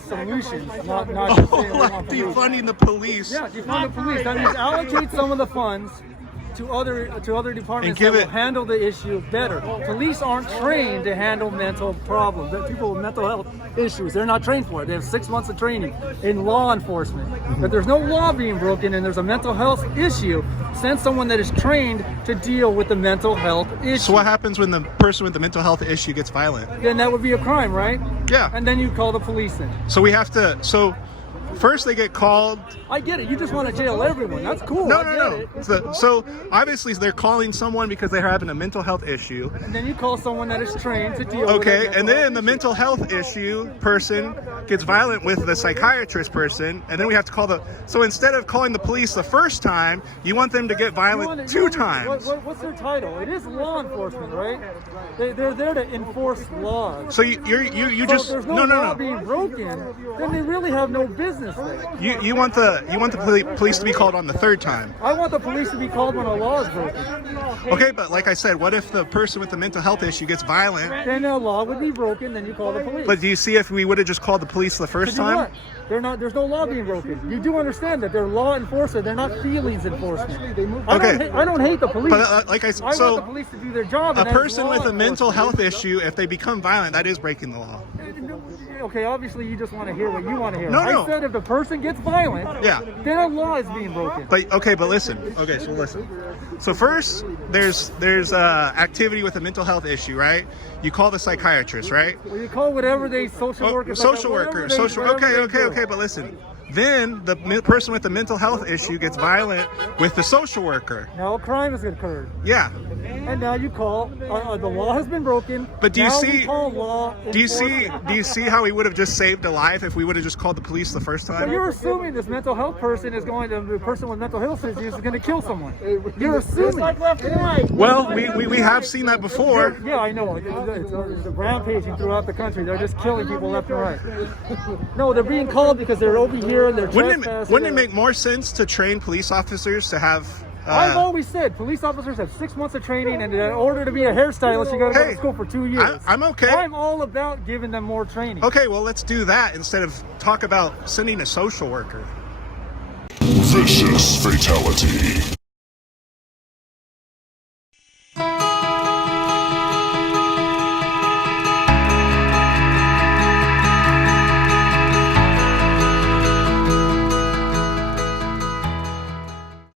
solutions, not just saying we like want police. defunding the police. Yeah, defund the police. That means allocate some of the funds to other departments that will handle the issue better. Police aren't trained to handle mental problems. They're people with mental health issues. They're not trained for it. They have 6 months of training in law enforcement. If there's no law being broken and there's a mental health issue, send someone that is trained to deal with the mental health issue. So what happens when the person with the mental health issue gets violent? Then that would be a crime, right? Yeah. And then you call the police in. So we have to. So first they get called. I get it. You just want to jail everyone. That's cool. No. So obviously they're calling someone because they're having a mental health issue. And then you call someone that is trained to deal with it. Okay, and then the mental health issue person gets violent with the psychiatrist person, and then we have to call the. So instead of calling the police the first time, you want them to get violent 2 times. What's their title? It is law enforcement, right? They're there to enforce laws. So you just there's no law being broken, then they really have no business there. You want the police to be called on the 3rd time. I want the police to be called when a law is broken. Okay, but like I said, what if the person with the mental health issue gets violent? Then the law would be broken, then you call the police. But do you see if we would have just called the police the first time? What? There's no law being broken. You do understand that they're law enforcement. They're not feelings enforcement. Okay. I don't hate the police. But like I said, I want the police to do their job. A person with a mental health issue, if they become violent, that is breaking the law. Okay, obviously you just want to hear what you want to hear. No. I said if the person gets violent, then a law is being broken. But listen. Okay, so listen. So first, there's activity with a mental health issue, right? You call the psychiatrist, right? Well, you call whatever they social worker. Okay. But listen. Then the person with the mental health issue gets violent with the social worker. Now a crime has occurred. Yeah. And now you call. The law has been broken. But do you see how we would have just saved a life if we would have just called the police the first time? But you're assuming this mental health person is going to the person with mental health issues is going to kill someone. You're assuming. Like left and right. Well, we have seen that before. Yeah, I know. It's rampaging throughout the country. They're just killing people left and right. No, they're being called because they're over here. Wouldn't it make more sense to train police officers to have? I've always said police officers have 6 months of training, and in order to be a hairstylist, you got to go to school for 2 years. I'm okay. I'm all about giving them more training. Okay, well, let's do that instead of talk about sending a social worker. Vicious fatality.